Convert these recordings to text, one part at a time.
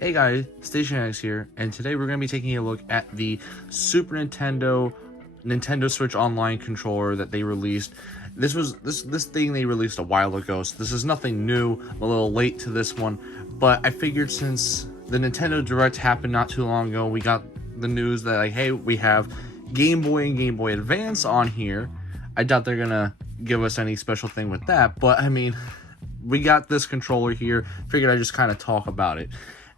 Hey guys, Station X here, and today we're going to be taking a look at the Super Nintendo Switch Online controller that they released. This thing they released a while ago, so this is nothing new. I'm a little late to this one, but I figured since the Nintendo Direct happened not too long ago, we got the news that like, hey, we have Game Boy and Game Boy Advance on here. I doubt they're gonna give us any special thing with that, but I mean, we got this controller here. Figured I'd just kind of talk about it.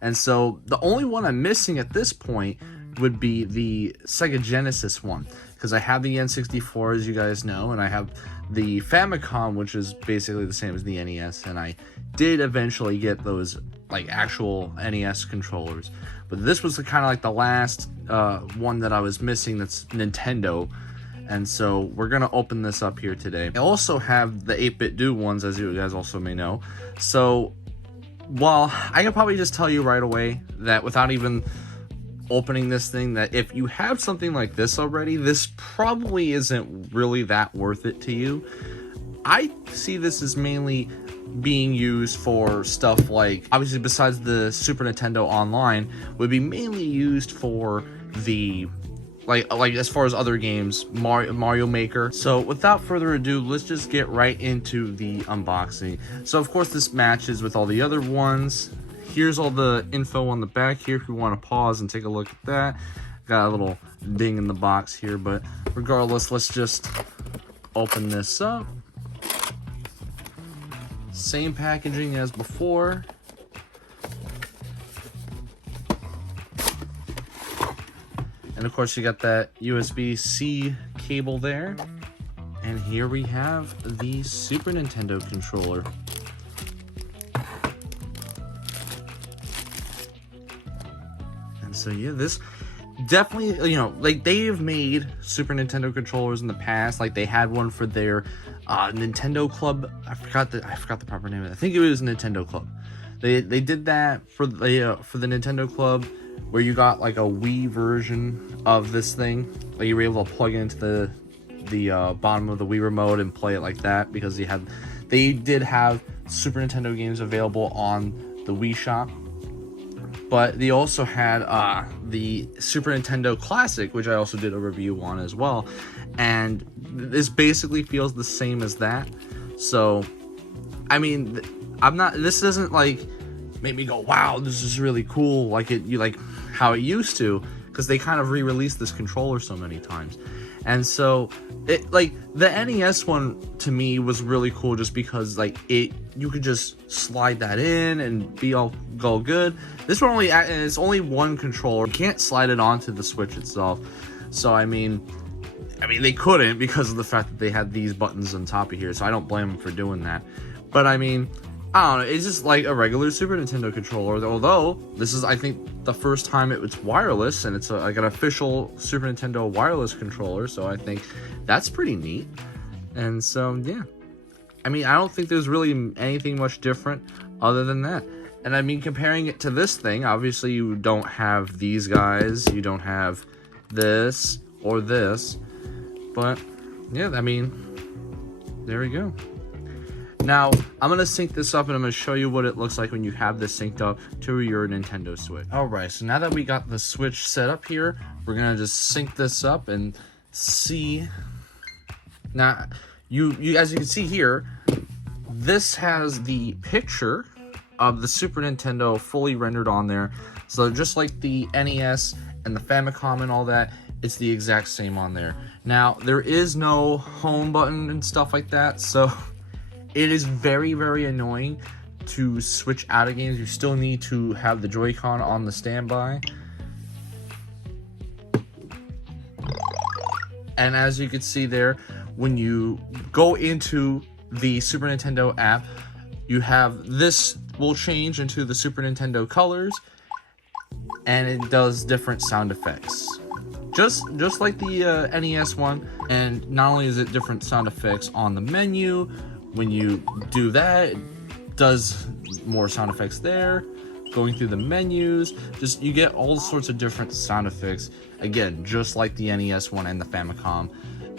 And so the only one I'm missing at this point would be the Sega Genesis one, because I have the N64, as you guys know, and I have the Famicom, which is basically the same as the NES, and I did eventually get those like actual NES controllers. But this was kind of like the last one that I was missing that's Nintendo. And so we're going to open this up here today. I also have the 8-bit do ones, as you guys also may know. So, well, I can probably just tell you right away that without even opening this thing, that if you have something like this already, this probably isn't really that worth it to you. I see this as mainly being used for stuff like, obviously besides the Super Nintendo Online, would be mainly used for the like as far as other games, Mario Maker. So without further ado, let's just get right into the unboxing. So of course this matches with all the other ones. Here's all the info on the back here if you want to pause and take a look at that. Got a little ding in the box here, but regardless, let's just open this up. Same packaging as before. And of course you got that USB-C cable there. And here we have the Super Nintendo controller. And so yeah, this definitely, you know, like they've made Super Nintendo controllers in the past. Like they had one for their Nintendo Club. I forgot the proper name of it. I think it was Nintendo Club. They did that for the Nintendo Club, where you got like a Wii version of this thing. Like you were able to plug it into the bottom of the Wii remote and play it like that, because they did have Super Nintendo games available on the Wii Shop. But they also had the Super Nintendo Classic, which I also did a review on as well. And this basically feels the same as that. So, I mean, this doesn't like make me go, wow, this is really cool, like how it used to, because they kind of re-released this controller so many times. And so it, like, the NES one to me was really cool just because like you could just slide that in and go good. This one it's only one controller. You can't slide it onto the Switch itself. So I mean they couldn't, because of the fact that they had these buttons on top of here, so I don't blame them for doing that. But I mean, I don't know, it's just like a regular Super Nintendo controller, although this is, I think, the first time it was wireless, and it's like an official Super Nintendo wireless controller, so I think that's pretty neat. And so, yeah. I mean, I don't think there's really anything much different other than that. And I mean, comparing it to this thing, obviously you don't have these guys, you don't have this or this, but yeah, I mean, there we go. Now, I'm going to sync this up and I'm going to show you what it looks like when you have this synced up to your Nintendo Switch. Alright, so now that we got the Switch set up here, we're going to just sync this up and see. Now, you as you can see here, this has the picture of the Super Nintendo fully rendered on there. So just like the NES and the Famicom and all that, it's the exact same on there. Now, there is no home button and stuff like that, so it is very, very annoying to switch out of games. You still need to have the Joy-Con on the standby. And as you can see there, when you go into the Super Nintendo app, you have this will change into the Super Nintendo colors, and it does different sound effects. Just like the NES one, and not only is it different sound effects on the menu, when you do that, it does more sound effects there. Going through the menus, you get all sorts of different sound effects. Again, just like the NES one and the Famicom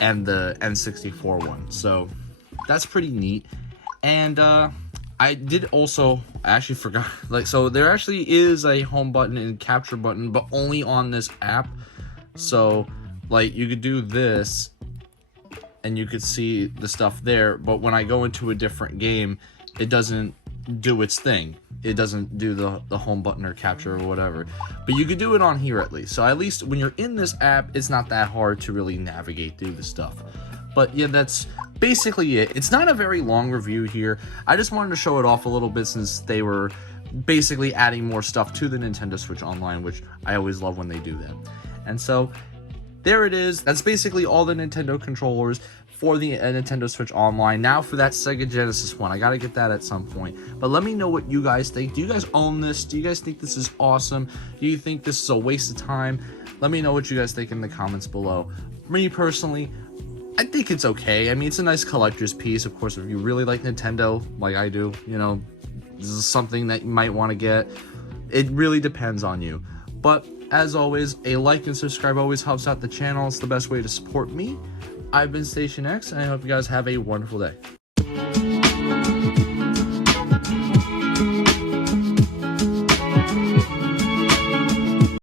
and the N64 one. So that's pretty neat. And I did also, I actually forgot, like, so there actually is a home button and capture button, but only on this app. So, like, you could do this, and you could see the stuff there, but when I go into a different game, it doesn't do its thing. It doesn't do the home button or capture or whatever. But you could do it on here at least. So at least when you're in this app, it's not that hard to really navigate through the stuff. But yeah, that's basically it. It's not a very long review here. I just wanted to show it off a little bit since they were basically adding more stuff to the Nintendo Switch Online, which I always love when they do that. And so there it is. That's basically all the Nintendo controllers for the Nintendo Switch Online. Now for that Sega Genesis one, I gotta get that at some point. But let me know what you guys think. Do you guys own this? Do you guys think this is awesome? Do you think this is a waste of time? Let me know what you guys think in the comments below. For me personally, I think it's okay. I mean, it's a nice collector's piece. Of course, if you really like Nintendo, like I do, you know, this is something that you might want to get. It really depends on you. But as always, a like and subscribe always helps out the channel. It's the best way to support me. I've been Station X, and I hope you guys have a wonderful day.